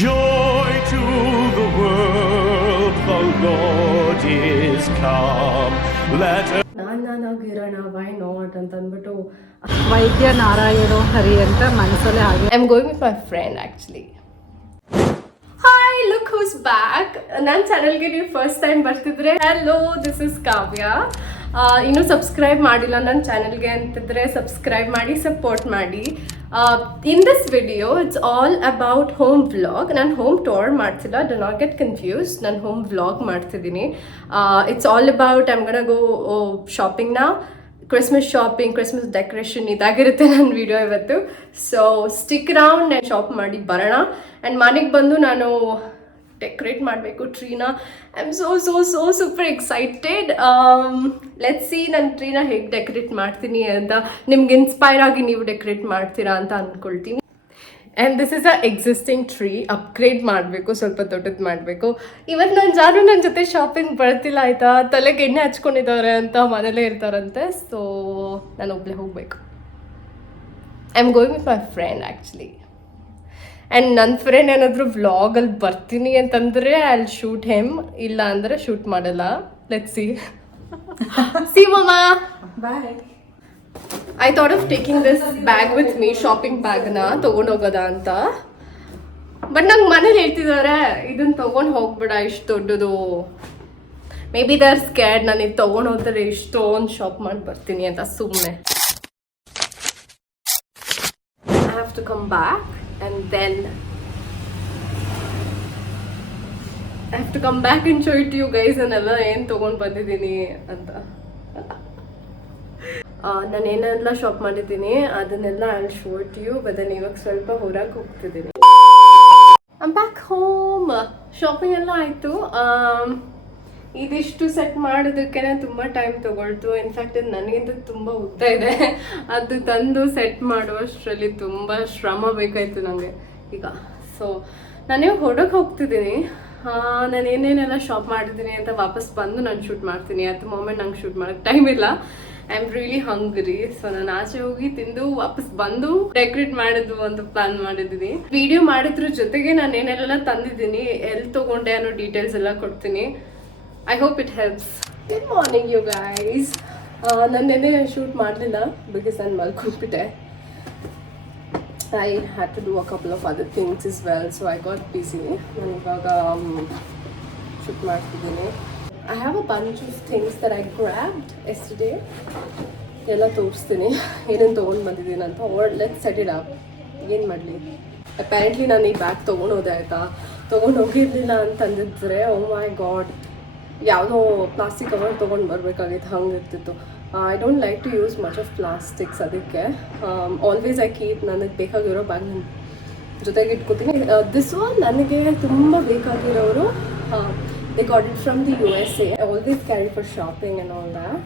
Joy to the world, the Lord is come. Let ನಾನಾಗಿರೋಣ why not ಅಂತ ಅಂದ್ಬಿಟ್ಟು ವೈದ್ಯ ನಾರಾಯಣೋ ಹರಿ ಅಂತ ಮನಸ್ಸಲ್ಲೇ ಹಾಗೆ I am going with my friend actually. Hi, look who's back. ನನ್ನ ಚಾನಲ್ಗೆ ನೀವು ಫಸ್ಟ್ ಟೈಮ್ ಬರ್ತಿದ್ರೆ ಹಲೋ, ದಿಸ್ ಇಸ್ ಕಾವ್ಯ. ಇನ್ನೂ ಸಬ್ಸ್ಕ್ರೈಬ್ ಮಾಡಿಲ್ಲ ನನ್ನ ಚಾನಲ್ಗೆ ಅಂತಿದ್ರೆ ಸಬ್ಸ್ಕ್ರೈಬ್ ಮಾಡಿ, ಸಪೋರ್ಟ್ ಮಾಡಿ. In this video it's all about home vlog. ನಾನು ಹೋಮ್ ಟೂರ್ ಮಾಡ್ತಿಲ್ಲ, ಡು ನಾಟ್ ಗೆಟ್ ಕನ್ಫ್ಯೂಸ್. ನಾನು ಹೋಮ್ ವ್ಲಾಗ್ ಮಾಡ್ತಿದ್ದೀನಿ. It's all about I'm gonna go shopping now. Christmas shopping, Christmas decoration ಇದಾಗಿರುತ್ತೆ ನನ್ನ ವಿಡಿಯೋ ಇವತ್ತು. So stick round and shop ಮಾಡಿ ಬರೋಣ. And ಮನೆಗೆ ಬಂದು ನಾನು ಡೆಕೋರೇಟ್ ಮಾಡಬೇಕು ಟ್ರೀನ. I am so super excited. Let's see ನಾನು ಟ್ರೀನ ಹೇಗೆ ಡೆಕೋರೇಟ್ ಮಾಡ್ತೀನಿ ಅಂತ. ನಿಮ್ಗೆ ಇನ್ಸ್ಪೈರ್ ಆಗಿ ನೀವು ಡೆಕೋರೇಟ್ ಮಾಡ್ತೀರಾ ಅಂತ ಅಂದ್ಕೊಳ್ತೀನಿ. And this is a existing tree. Upgrade ಮಾಡಬೇಕು, ಸ್ವಲ್ಪ ದೊಡ್ಡದು ಮಾಡಬೇಕು. ಇವತ್ತು ನನ್ನ ಜೊತೆ ಶಾಪಿಂಗ್ ಬರ್ತಿಲ್ಲ ಆಯಿತಾ. ತಲೆಗೆ ಎಣ್ಣೆ ಹಚ್ಕೊಂಡಿದ್ದಾರೆ ಅಂತ ಮನೇಲೇ ಇರ್ತಾರಂತೆ. ಸೊ ನಾನು ಒಬ್ಬಳೇ ಹೋಗಬೇಕು. I am going with my friend actually. And ನನ್ನ ಫ್ರೆಂಡ್ ಏನಾದರೂ ವ್ಲಾಗಲ್ಲಿ ಬರ್ತೀನಿ ಅಂತಂದರೆ ಐ ವಿಲ್ ಶೂಟ್ ಹೆಮ್, ಇಲ್ಲ ಅಂದರೆ ಶೂಟ್ ಮಾಡಲ್ಲ. Let's see mamma. Bye. I thought of taking this bag with me, shopping ಬ್ಯಾಗ್ನ ತೊಗೊಂಡೋಗೋದ ಅಂತ. ಬಟ್ ನಂಗೆ ಮನೇಲಿ ಹೇಳ್ತಿದ್ದಾರೆ ಇದನ್ನು ತೊಗೊಂಡು ಹೋಗ್ಬೇಡ, ಇಷ್ಟು ದೊಡ್ಡದು. May be they are scared ನಾನು ಇದು ತೊಗೊಂಡು ಹೋದರೆ ಇಷ್ಟೊಂದು ಶಾಪ್ ಮಾಡಿ ಬರ್ತೀನಿ ಅಂತ ಸುಮ್ಮನೆ. I have to come back and then I have to come back and show it to you guys ಅನ್ನೆಲ್ಲ ಏನು ತೊಗೊಂಡು ಬಂದಿದ್ದೀನಿ ಅಂತ. ನಾನು ಏನೆಲ್ಲ ಶಾಪ್ ಮಾಡಿದ್ದೀನಿ ಅದನ್ನೆಲ್ಲ I will show it you. But ನಾನು ಇವಾಗ ಸ್ವಲ್ಪ ಹೊರಗೆ ಹೋಗ್ತಿದ್ದೀನಿ. I'm back home. ಶಾಪಿಂಗ್ ಎಲ್ಲ ಆಯಿತು. ಇದಿಷ್ಟು ಸೆಟ್ ಮಾಡೋದಕ್ಕೆ ತುಂಬ ಟೈಮ್ ತೊಗೊಳ್ತು. ಇನ್ಫ್ಯಾಕ್ಟ್ ಇದು ನನಗಿಂತ ತುಂಬ ಉದ್ದ ಇದೆ. ಅದು ತಂದು ಸೆಟ್ ಮಾಡುವಷ್ಟರಲ್ಲಿ ತುಂಬ ಶ್ರಮ ಬೇಕಾಯಿತು ನನಗೆ ಈಗ. ಸೊ ನಾನೇ ಹೊರಗೆ ಹೋಗ್ತಿದ್ದೀನಿ. ನಾನು ಏನೇನೆಲ್ಲ ಶಾಪ್ ಮಾಡಿದ್ದೀನಿ ಅಂತ ವಾಪಸ್ ಬಂದು ನಾನು ಶೂಟ್ ಮಾಡ್ತೀನಿ. ಅಟ್ ದ ಮೊಮೆಂಟ್ ನಂಗೆ ಶೂಟ್ ಮಾಡೋಕ್ಕೆ ಟೈಮ್ ಇಲ್ಲ. I am really hungry. So ನಾನು ಆಚೆ ಹೋಗಿ ತಿಂದು ವಾಪಸ್ ಬಂದು ಡೆಕೋರೇಟ್ ಮಾಡೋದು ಅಂತ ಪ್ಲಾನ್ ಮಾಡಿದ್ದೀನಿ. ವಿಡಿಯೋ ಮಾಡಿದ್ರ ಜೊತೆಗೆ ನಾನು ಏನೆಲ್ಲ ತಂದಿದ್ದೀನಿ, ಎಲ್ಲಿ ತೊಗೊಂಡೆ ಅನ್ನೋ ಡೀಟೇಲ್ಸ್ ಎಲ್ಲ ಕೊಡ್ತೀನಿ. I hope it helps. Good morning you guys. ನಾನು ನೆನ್ನೆ ಶೂಟ್ ಮಾಡಲಿಲ್ಲ ಬಿಕಾಸ್ ನಾನು ಮಲ್ಕೊಂಡ್ಬಿಟ್ಟೆ. I had to do a couple of other things as well, so I got busy. ನಾನು ಇವಾಗ ಶೂಟ್ ಮಾಡ್ತಿದ್ದೀನಿ. I have a bunch of things that I grabbed yesterday. ಎಲ್ಲ ತೋರಿಸ್ತೀನಿ ಏನೇನು ತೊಗೊಂಡು ಬಂದಿದ್ದೀನಿ ಅಂತ. Let's set it up. ಏನು ಮಾಡಲಿ, ಅಪ್ಯಾರೆಂಟ್ಲಿ ನಾನು ಈ ಬ್ಯಾಗ್ ತೊಗೊಂಡೋದೆ ಆಯಿತಾ. ತೊಗೊಂಡು ಹೋಗಿರಲಿಲ್ಲ ಅಂತಂದಿದ್ರೆ ಓ ಮೈ ಗಾಡ್, ಯಾವುದೋ ಪ್ಲಾಸ್ಟಿಕ್ ಕವರ್ ತೊಗೊಂಡು ಬರಬೇಕಾಗಿತ್ತು, ಹಂಗಿರ್ತಿತ್ತು. I don't like to use much of plastics. ಅದಕ್ಕೆ ಆಲ್ವೇಸ್ ಐ ಕೀಪ್ ನನಗೆ ಬೇಕಾಗಿರೋ ಬ್ಯಾಗ್ ಜೊತೆಗೆ ಇಟ್ಕೋತೀನಿ. ದಿಸ್ ಒನ್ ನನಗೆ ತುಂಬ ಬೇಕಾಗಿರೋರು. They got it from the USA. I always carry for shopping and all that.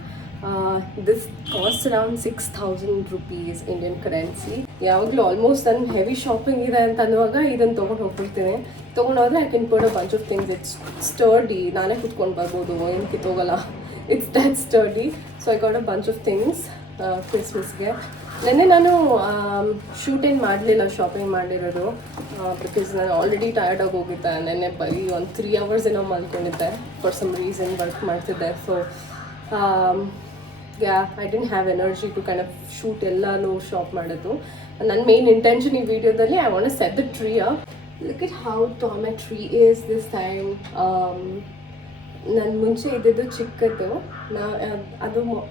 This cost around 6,000 rupees Indian currency. ಯಾವಾಗಲೂ almost ನನ್ನ ಹೆವಿ ಶಾಪಿಂಗ್ ಇದೆ ಅಂತ ಅನ್ನುವಾಗ ಇದನ್ನು ತೊಗೊಂಡು ಹೋಗ್ಬಿಡ್ತೀನಿ. ತೊಗೊಂಡೋದ್ರೆ I can put a bunch of things. It's sturdy, ನಾನೇ ಕುತ್ಕೊಂಡು ಬರ್ಬೋದು, ಏನು ಕಿತ್ತೋಗಲ್ಲ. It's that sturdy. So I got a bunch of things ಕ್ರಿಸ್ಮಸ್ಗೆ. ನೆನ್ನೆ ನಾನು ಶೂಟ್ ಏನು ಮಾಡಲಿಲ್ಲ, ಶಾಪಿಂಗ್ ಮಾಡಿರೋದು. ಬಿಕಾಸ್ ನಾನು ಆಲ್ರೆಡಿ ಟಯರ್ಡಾಗಿ ಹೋಗಿದ್ದೆ. ನೆನ್ನೆ ಬರೀ ಒಂದು 3 hours ಏನೋ ಮಲ್ಕೊಂಡಿದ್ದೆ. ಫಾರ್ ಸಮ್ ರೀಸನ್ ವರ್ಕ್ ಮಾಡ್ತಿದ್ದೆ. So I didn't have energy to kind of shoot ಎಲ್ಲನೂ ಶಾಪ್ ಮಾಡೋದು. ನನ್ನ ಮೇನ್ ಇಂಟೆನ್ಷನ್ ಈ ವಿಡಿಯೋದಲ್ಲಿ I want to set the tree up. Look at how tall my tree is this time. ನನ್ನ ಮುಂಚೆ ಇದ್ದಿದ್ದು ಚಿಕ್ಕದ್ದು,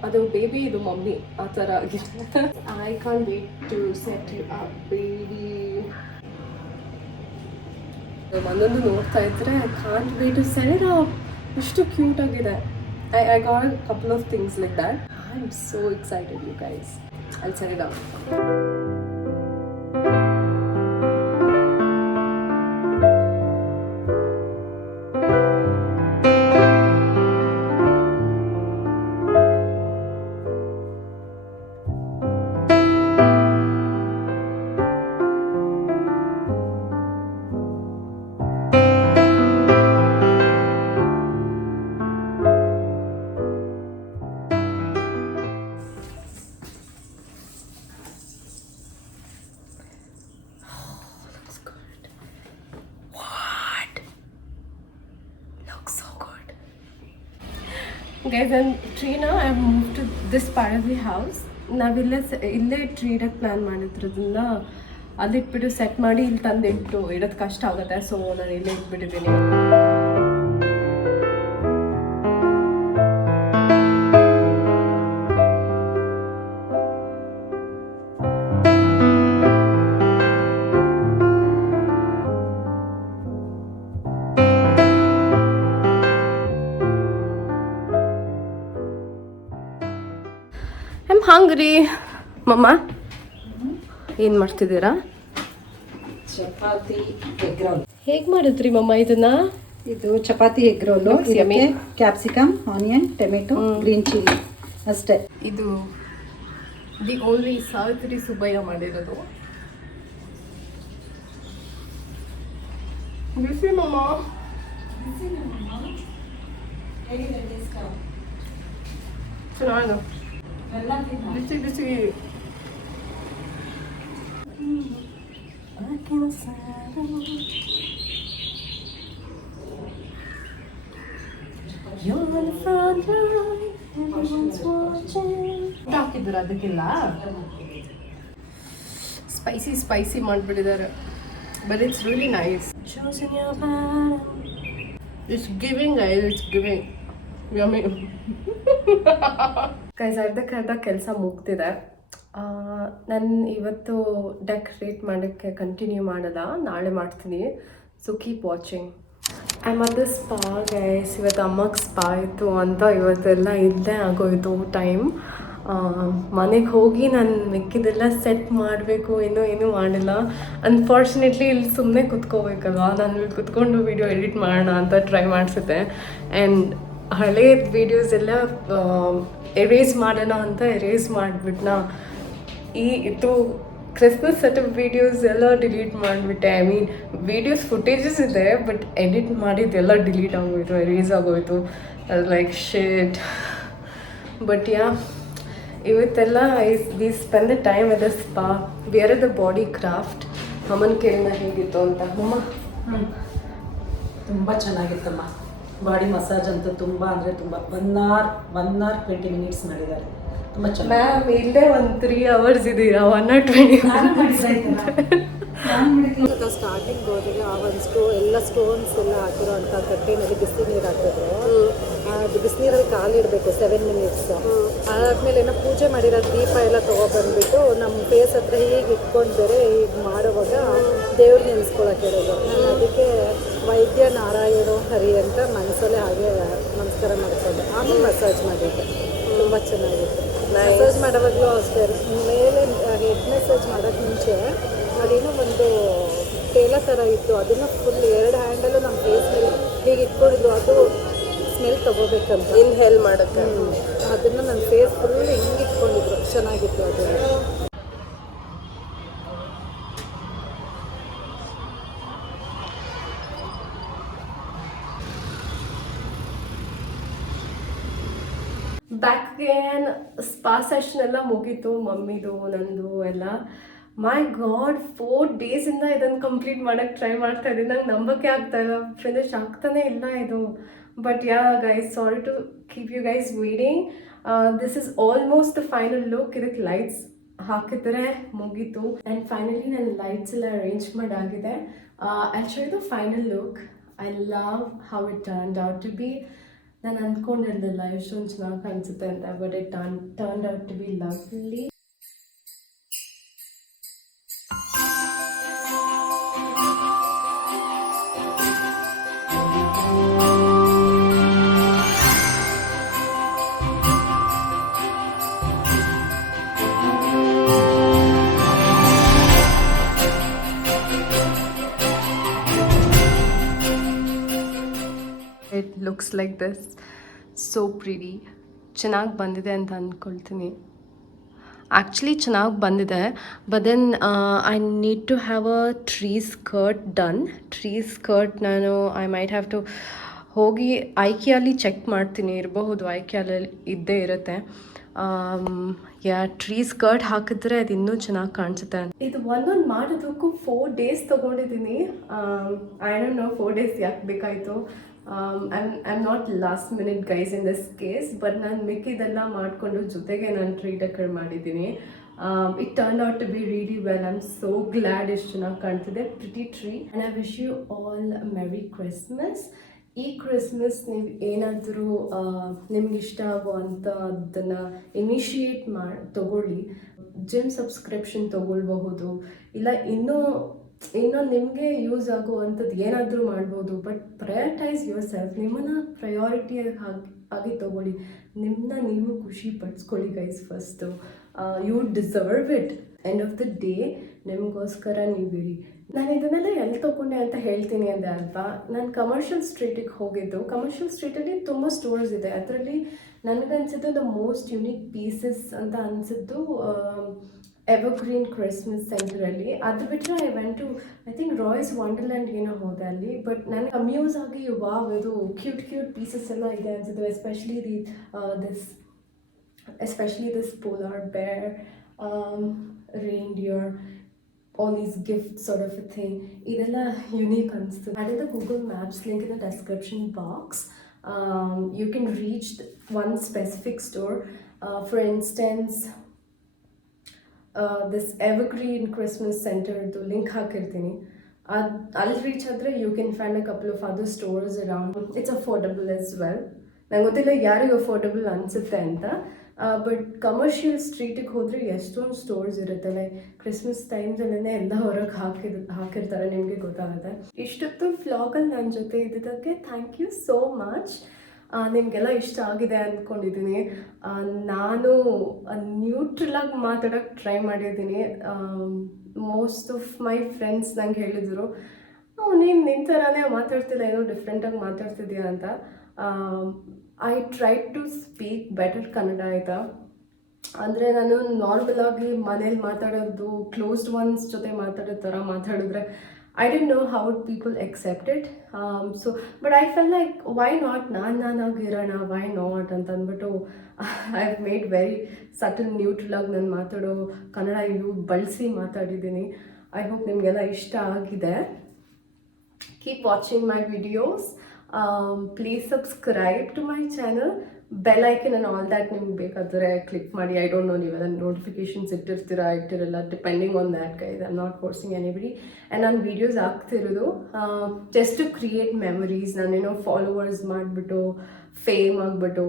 ಅದು ಬೇಬಿ, ಇದು ಮಮ್ಮಿ, ಆ ಥರ ಆಗಿದೆ. I can't wait to set it up baby. ಒಂದೊಂದು ನೋಡ್ತಾ ಇದ್ರೆ I can't wait to set it up. ಇಷ್ಟು ಕ್ಯೂಟ್ ಆಗಿದೆ. I got a couple of things like that. I'm so excited, you guys. I'll set it up. Guys ನನ್ನ ಟ್ರೀನ I move to this part of the house. ಇಲ್ಲೇ tree ಇಡೋಕ್ಕೆ plan ಮಾಡಿದ್ರದನ್ನ ಅಲ್ಲಿಟ್ಬಿಟ್ಟು set ಮಾಡಿ ಇಲ್ಲಿ ತಂದಿಟ್ಟು ಇಡೋದು ಕಷ್ಟ ಆಗುತ್ತೆ. ಸೊ ನಾನು ಇಲ್ಲೇ ಇಟ್ಬಿಟ್ಟಿದ್ದೀನಿ. I'm hungry. ಮಮ್ಮ ಏನು ಮಾಡ್ತಿದ್ದೀರಾ? Chapati egg roll. ಹೇಗೆ ಮಾಡಿದ್ರಿ ಮಮ್ಮ ಇದನ್ನ? ಇದು ಚಪಾತಿ ಎಗ್ ರೋಲು. ಇದಕ್ಕೆ capsicum, onion, tomato, green chilli ಅಷ್ಟೇ. ಇದು ದಿ ಓನ್ಲಿ ಸಾವಿತ್ರಿ ಸುಬ್ಬಯ್ಯ ಮಾಡಿರೋದು. ಬಿಸಿ ಮಮ್ಮ, ಚೆನ್ನಾಗಿದೆ. ಬಿಸಿ ಬಿಸಿ. ಹಾಕಿದ್ರು ಅದಕ್ಕೆಲ್ಲ ಸ್ಪೈಸಿ ಸ್ಪೈಸಿ ಮಾಡಿಬಿಟ್ಟಿದ್ದಾರೆ. But it's really nice. It's giving it's giving yummy. Guys ಅರ್ಧಕ್ಕರ್ಧ ಕೆಲಸ ಮುಗ್ದಿದೆ. ನಾನು ಇವತ್ತು ಡೆಕೋರೇಟ್ ಮಾಡೋಕ್ಕೆ ಕಂಟಿನ್ಯೂ ಮಾಡಲ್ಲ, ನಾಳೆ ಮಾಡ್ತೀನಿ. So keep watching. ಮತ್ತು ಸ್ಪಾ ಗೈಸ್, ಇವತ್ತು ಅಮ್ಮಗೆ ಸ್ಪಾ ಇತ್ತು ಅಂತ ಇವತ್ತೆಲ್ಲ ಇಲ್ಲೇ ಆಗೋಯ್ತು ಟೈಮ್. ಮನೆಗೆ ಹೋಗಿ ನಾನು ಮಿಕ್ಕಿದೆಲ್ಲ ಸೆಟ್ ಮಾಡಬೇಕು. ಏನೂ ಮಾಡಿಲ್ಲ. ಅನ್ಫಾರ್ಚುನೇಟ್ಲಿ ಇಲ್ಲಿ ಸುಮ್ಮನೆ ಕುತ್ಕೋಬೇಕಲ್ವ, ನಾನು ಇಲ್ಲಿ ಕುತ್ಕೊಂಡು ವೀಡಿಯೋ ಎಡಿಟ್ ಮಾಡೋಣ ಅಂತ ಟ್ರೈ ಮಾಡಿಸಿದ್ದೆ. ಆ್ಯಂಡ್ ಹಳೆ ವೀಡಿಯೋಸ್ ಎಲ್ಲ ಎರೇಸ್ ಮಾಡೋಣ ಅಂತ ಎರೇಸ್ ಮಾಡಿಬಿಟ್ನ. ಇದು ಕ್ರಿಸ್ಮಸ್ ಸೆಟಪ್ ವೀಡಿಯೋಸ್ ಎಲ್ಲ ಡಿಲೀಟ್ ಮಾಡಿಬಿಟ್ಟೆ. ಐ ಮೀನ್ ವೀಡಿಯೋಸ್ ಫುಟೇಜಸ್ ಇದೆ, ಬಟ್ ಎಡಿಟ್ ಮಾಡಿದ್ದೆಲ್ಲ ಡಿಲೀಟ್ ಆಗೋಯ್ತು, ಎರೇಸ್ ಆಗೋಯ್ತು. Like shit. ಬಟ್ ಯಾ, ಇವತ್ತೆಲ್ಲ we spend the time at the spa. Where the Body Craft. ಅಮ್ಮನ ಕೇಳಿನ ಹೇಗಿತ್ತು ಅಂತ. ಅಮ್ಮ ತುಂಬ ಚೆನ್ನಾಗಿತ್ತಮ್ಮ. ಬಾಡಿ ಮಸಾಜ್ ಅಂತೂ ತುಂಬ ಅಂದರೆ ತುಂಬ 1 hour 20 minutes ಮಾಡಿದ್ದಾರೆ. ತುಂಬ ಚೆನ್ನಾಗಿ. ಮ್ಯಾಮ್ ಇಲ್ಲೇ ಒಂದು 3 hours ಇದೀರಾ, 1 or 20 ಸ್ಟಾರ್ಟಿಂಗ್ ಹೋದಾಗ ಎಲ್ಲ ಸ್ಟೋನ್ಸ್ ಎಲ್ಲ ಹಾಕಿರೋ ಅಂತ ಕಟ್ಟೆನಲ್ಲಿ ಬಿಸಿ ನೀರು ಹಾಕಿದ್ರು. ಅದು ಬಿಸಿನೀರಲ್ಲಿ ಕಾಲಿಡಬೇಕು 7 minutes. ಆದಮೇಲೆ ಏನೋ ಪೂಜೆ ಮಾಡಿರೋ ದೀಪ ಎಲ್ಲ ತೊಗೊಬಂದ್ಬಿಟ್ಟು ನಮ್ಮ ಫೇಸ್ ಹತ್ರ ಹೀಗೆ ಇಟ್ಕೊಂಡು ಬೇರೆ ಹೀಗೆ ಮಾಡುವಾಗ ದೇವ್ರು ನೆನೆಸ್ಕೊಳಕ್ಕೆ ಹೇಳೋದು. ನಾನು ಅದಕ್ಕೆ ವೈದ್ಯ ನಾರಾಯಣ ಹರಿ ಅಂತ ಮನಸ್ಸಲ್ಲೇ ಹಾಗೆ ನಮಸ್ಕಾರ ಮಾಡ್ಕೊಂಡೆ. ಆಮೇಲೆ ಮಸಾಜ್ ಮಾಡಿದ್ದೆ. ತುಂಬ ಚೆನ್ನಾಗಿತ್ತು. ಮಸಾಜ್ ಮಾಡೋವಾಗಲೂ ಅಷ್ಟೇ, ಮೇಲೆ ಹೆಡ್ ಮಸಾಜ್ ಮಾಡೋಕ್ಕೆ ಮುಂಚೆ ಅದೇನೋ ಒಂದು ತೇಲ ಥರ ಇತ್ತು, ಅದನ್ನು ಫುಲ್ 2 ಹ್ಯಾಂಡಲ್ಲೂ ನಮ್ಮ ಫೇಸ್ ಮೇಲೆ ಹೀಗೆ ಇಟ್ಕೊಂಡಿದ್ದು. ಅದು ಸ್ಮೆಲ್ ತೊಗೋಬೇಕಂತ ಇನ್ಹೇಲ್ ಮಾಡೋಕ್ಕೆ. ಅದನ್ನು ನನ್ನ ಫೇಸ್ ಫುಲ್ ಹಿಂಗೆ ಇಟ್ಕೊಂಡಿದ್ರು. ಚೆನ್ನಾಗಿತ್ತು ಅದು. ಬ್ಯಾಕ್ ಅಗೇನ್ ಸ್ಪಾ ಸೆಷನ್ ಎಲ್ಲ ಮುಗೀತು, ಮಮ್ಮಿದು ನಂದು ಎಲ್ಲ. ಮೈ ಗಾಡ್, 4 days ಇದನ್ನು ಕಂಪ್ಲೀಟ್ ಮಾಡೋಕ್ಕೆ ಟ್ರೈ ಮಾಡ್ತಾ ಇದ್ದೀನಿ. ನಂಗೆ ನಂಬಕ್ಕೆ ಆಗ್ತಾ ಇಲ್ಲ, ಫಿನಿಶ್ ಆಗ್ತಾನೆ ಇಲ್ಲ ಇದು. But ya guys, sorry to keep you guys waiting. This is almost the final look. ಇದಕ್ಕೆ ಲೈಟ್ಸ್ ಹಾಕಿದ್ರೆ ಮುಗೀತು. ಆ್ಯಂಡ್ ಫೈನಲಿ ನನ್ನ ಲೈಟ್ಸ್ ಎಲ್ಲ ಅರೇಂಜ್ ಮಾಡಾಗಿದೆ. I show you the final look. I love how it turned out to be. ನಾನು ಅಂದ್ಕೊಂಡಿರಲಿಲ್ಲ ಎಷ್ಟೊಂದು ಚೆನ್ನಾಗಿ ಕಾಣಿಸುತ್ತೆ ಅಂತ, but it turned out to be lovely. It looks like this. So pretty. ಚೆನ್ನಾಗಿ ಬಂದಿದೆ ಅಂತ ಅಂದ್ಕೊಳ್ತೀನಿ. ಆ್ಯಕ್ಚುಲಿ ಚೆನ್ನಾಗಿ ಬಂದಿದೆ, but then I need to have a tree skirt done. Tree skirt ನಾನು ಐ ಮೈಟ್ ಹ್ಯಾವ್ ಟು ಹೋಗಿ ಐಕಿಯಲ್ಲಿ ಚೆಕ್ ಮಾಡ್ತೀನಿ, ಇರಬಹುದು, ಐಕಿಯಲ್ಲಿ ಇದ್ದೇ ಇರುತ್ತೆ. ಯಾ ಟ್ರೀ ಸ್ಕರ್ಟ್ ಹಾಕಿದ್ರೆ ಅದು ಇನ್ನೂ ಚೆನ್ನಾಗಿ ಕಾಣಿಸುತ್ತೆ. ಇದು ಒಂದೊಂದು ಮಾಡೋದಕ್ಕೂ 4 days ತೊಗೊಂಡಿದ್ದೀನಿ. ಐ ಡೋಂಟ್ ನೋ 4 days ಯಾಕೆ ಬೇಕಾಯಿತು. I'm not last minute guys in this case, but ನಾನು ಮಿಕ್ಕಿದೆಲ್ಲ ಮಾಡಿಕೊಂಡು ಜೊತೆಗೆ ನಾನು ಟ್ರೀ ಡೆಕೋರ್ ಮಾಡಿದ್ದೀನಿ. It turned out to be really well. I'm so glad ಎಷ್ಟು ಚೆನ್ನಾಗಿ ಕಾಣ್ತಿದೆ. Pretty tree. And I wish you all a Merry Christmas. ಈ Christmas ನೀವು ಏನಾದರೂ ನಿಮ್ಗೆ ಇಷ್ಟ ಆಗುವಂಥ ಅದನ್ನು ಇನಿಷಿಯೇಟ್ ತಗೊಳ್ಳಿ. ಜಿಮ್ ಸಬ್ಸ್ಕ್ರಿಪ್ಷನ್ ತೊಗೊಳ್ಬಹುದು, ಇಲ್ಲ ಇನ್ನೂ ನಿಮಗೆ ಯೂಸ್ ಆಗುವಂಥದ್ದು ಏನಾದರೂ ಮಾಡ್ಬೋದು. But prioritize yourself. ನಿಮ್ಮನ್ನು ಪ್ರಯಾರಿಟಿ ಆಗಿ ತೊಗೊಳ್ಳಿ. ನಿಮ್ಮನ್ನ ನೀವು ಖುಷಿ ಪಡಿಸ್ಕೊಳ್ಳಿ guys. First you deserve it. End of the day ನಿಮಗೋಸ್ಕರ ನೀವಿರಿ. ನಾನು ಇದನ್ನೆಲ್ಲ ಎಲ್ಲಿ ತೊಗೊಂಡೆ ಅಂತ ಹೇಳ್ತೀನಿ ಅಂದೆ ಅಲ್ವಾ. ನಾನು ಕಮರ್ಷಿಯಲ್ ಸ್ಟ್ರೀಟಿಗೆ ಹೋಗಿದ್ದು. ಕಮರ್ಷಿಯಲ್ ಸ್ಟ್ರೀಟಲ್ಲಿ ತುಂಬ ಸ್ಟೋರ್ಸ್ ಇದೆ. ಅದರಲ್ಲಿ ನನಗನ್ಸಿದ್ದು ದ ಮೋಸ್ಟ್ ಯುನೀಕ್ ಪೀಸಸ್ ಅಂತ ಅನಿಸಿದ್ದು ಎವರ್ಗ್ರೀನ್ ಕ್ರಿಸ್ಮಸ್ ಸೆಂಟರಲ್ಲಿ. ಅದು ಬಿಟ್ಟರೆ I went to I think Royce Wonderland ಏನೋ ಹೋದೆ ಅಲ್ಲಿ. ಬಟ್ ನನಗೆ ಅಮ್ಯೂಸ್ ಆಗಿ ವಾವ್ ಇದು ಕ್ಯೂಟ್ ಪೀಸಸ್ ಎಲ್ಲ ಇದೆ ಅನಿಸಿದ್ದು. Especially this polar bear, reindeer, all these gifts sort of a thing. ಇದೆಲ್ಲ ಯುನೀಕ್ ಅನಿಸ್ತು. ಅದೇ Google Maps link in the description box. You can reach one specific store. For instance, this Evergreen Christmas Center link ಹಾಕಿರ್ತೀನಿ. ಅಲ್ಲಿ reach ಆದರೆ you can find a couple of other stores around. It's affordable as well. ನಂಗೆ ಗೊತ್ತಿಲ್ಲ ಯಾರಿಗೆ affordable ಅನಿಸುತ್ತೆ ಅಂತ. But commercial ಸ್ಟ್ರೀಟಿಗೆ ಹೋದರೆ ಎಷ್ಟೊಂದು ಸ್ಟೋರ್ಸ್ ಇರುತ್ತೆ. ಲೈಕ್ ಕ್ರಿಸ್ಮಸ್ ಟೈಮ್ಸಲ್ಲೇ ಎಲ್ಲ ಹೊರಗೆ ಹಾಕಿರ್ತಾರೆ, ನಿಮಗೆ ಗೊತ್ತಾಗುತ್ತೆ. ಇಷ್ಟೊತ್ತು ವ್ಲಾಗಲ್ಲಿ ನನ್ನ ಜೊತೆ ಇದ್ದಿದ್ದಕ್ಕೆ ಥ್ಯಾಂಕ್ ಯು ಸೋ ಮಚ್. ನಿಮಗೆಲ್ಲ ಇಷ್ಟ ಆಗಿದೆ ಅಂದ್ಕೊಂಡಿದ್ದೀನಿ. ನಾನು ನ್ಯೂಟ್ರಲಾಗಿ ಮಾತಾಡೋಕ್ಕೆ ಟ್ರೈ ಮಾಡಿದ್ದೀನಿ. ಮೋಸ್ಟ್ ಆಫ್ ಮೈ ಫ್ರೆಂಡ್ಸ್ ನಂಗೆ ಹೇಳಿದರು, ನೀನು ನಿನ್ನ ಥರನೇ ಮಾತಾಡ್ತಿಲ್ಲ, ಏನೋ ಡಿಫ್ರೆಂಟಾಗಿ ಮಾತಾಡ್ತಿದ್ಯಾ ಅಂತ. I try to speak better Kannada ಆಯಿತಾ. ಅಂದರೆ ನಾನು ನಾರ್ಮಲಾಗಿ ಮನೇಲಿ ಮಾತಾಡೋದು, ಕ್ಲೋಸ್ಡ್ ಒನ್ಸ್ ಜೊತೆ ಮಾತಾಡೋ ಥರ ಮಾತಾಡಿದ್ರೆ I didn't know how would people accept it. But I felt like, why not? Nanagiranna, why not? ಅಂತ ಅಂದ್ಬಿಟ್ಟು I've made very subtle neutral ಆಗಿ ನಾನು ಮಾತಾಡೋ ಕನ್ನಡ ಬಳಸಿ ಮಾತಾಡಿದ್ದೀನಿ. ಐ ಹೋಪ್ ನಿಮಗೆಲ್ಲ ಇಷ್ಟ ಆಗಿದೆ. Keep watching my videos. Please subscribe to my channel. Bell icon and all that ನಿಮ್ಗೆ ಬೇಕಾದರೆ ಕ್ಲಿಕ್ ಮಾಡಿ. ಐ ಡೋಂಟ್ ನೋ ನೀವೆಲ್ಲ ನೋಟಿಫಿಕೇಶನ್ಸ್ ಇಟ್ಟಿರಲ್ಲ, depending on that guys. I am not forcing anybody. And ನಾನು videos ಆಗ್ತಿರೋದು ಜಸ್ಟ್ ಟು ಕ್ರಿಯೇಟ್ ಮೆಮರೀಸ್. ನಾನೇನೋ followers ಮಾಡಿಬಿಟ್ಟು fame ಆಗಿಬಿಟ್ಟು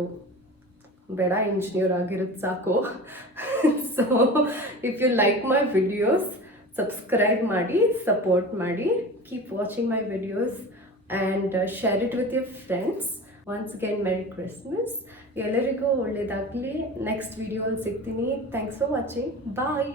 ಬೇಡ, ಇಂಜಿನಿಯರ್ ಆಗಿರೋದು ಸಾಕು. So if you like my videos, subscribe ಮಾಡಿ, ಸಪೋರ್ಟ್ ಮಾಡಿ. Keep watching my videos and share it with your friends. Once again merry Christmas. ಎಲ್ಲರಿಗೂ ಒಳ್ಳೆಯದಾಗಲಿ. ನೆಕ್ಸ್ಟ್ ವಿಡಿಯೋಲ್ಲಿ ಸಿಗ್ತೀನಿ. Thanks for watching. ಬಾಯ್.